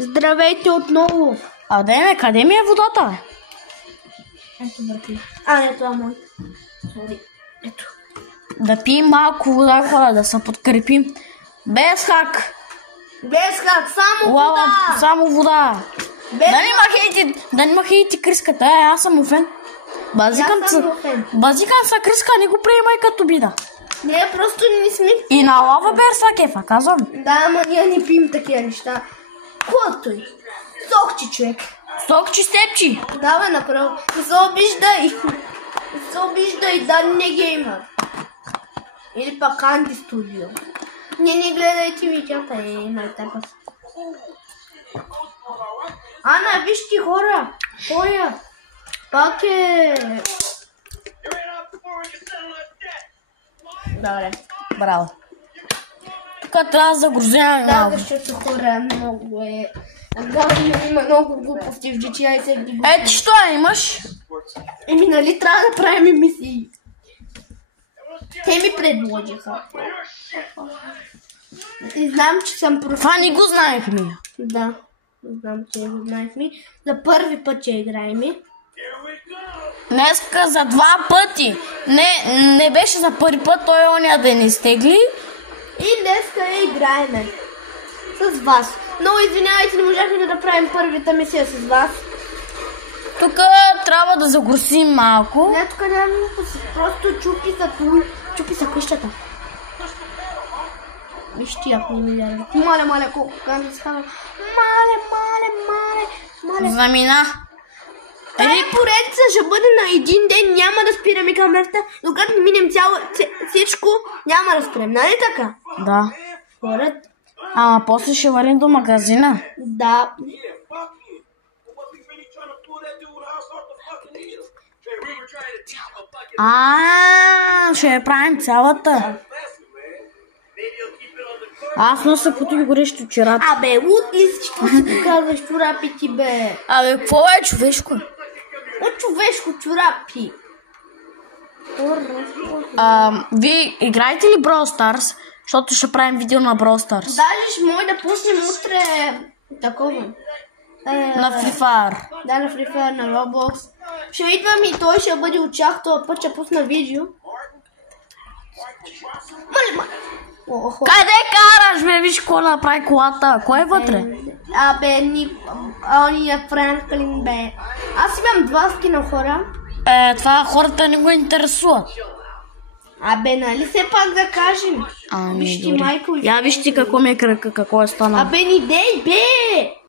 Здравейте отново. Къде ми е водата? Ето върти. Не, това е мой. Ето. Да пием малко вода, хора, да се подкрепим. Без хак. Без хак, само вода. Само вода. Да не махейте криската, аз съм офен. Базикам са криска, не го приемай като бида. Не, просто не сме. И на лава берса кефа, казвам. Да, ама ние не пием такива неща. Кото е? Сокчи, човек. Сокчи, степчи. Давай направо. Заобиждай, да не геймър. Или пак Анди Студио. Не гледайте видеята, майтапа. Ана, виж ти хора. Тоя. Пак е... Добре. Браво. Тук трябва да загрузяваме малко. Да, защото хора много е... Има много глупости в GTA всеки глупости. Ето що имаш? Нали трябва да правим емисии. Те ми предложиха. И знам, че съм профи. Това не го знаехме. Да, знам, че го знаехме. За първи път, че играем. Днеска за 2 пъти. Не беше за първи път, той оня да ни стегли. И днеска играеме. С вас. Но извинявайте, не можахме да направим първата мисия с вас. Тук трябва да загрусим малко. Не, тук няма просто чупи са къщата. Виж ти, ако не ми вярват. Маля, колко канди става. Маля. Замина. Поредица ще бъде на един ден, няма да спираме камерата, докато не минем всичко, няма да спрем, нали така? Да. Поред. После ще варим до магазина. Да. Ще я правим цялата. Аз нося потоки горещо чорапи. Лут ли си, какво си показваш чорапи ти, бе? Какво е човешко? Човешко чорапи. Вие играете ли Brawl Stars? Защото ще правим видео на Brawl Stars. Даже ще може да пуснем утре такова. На Free Fire. Да, на Free Fire, на Roblox. Ще идвам и той ще бъде очах, това път ще пусна видео. Къде караш, бе? Виж какво направи колата. Кой е вътре? Ония Франклин, бе. Аз имам 2 скина, хора. Това хората не го интересуват. Нали все пак да кажем. Виж ти, Майкъл. Я виж ти какво ми е кръка, какво е станало. Не дей, бе!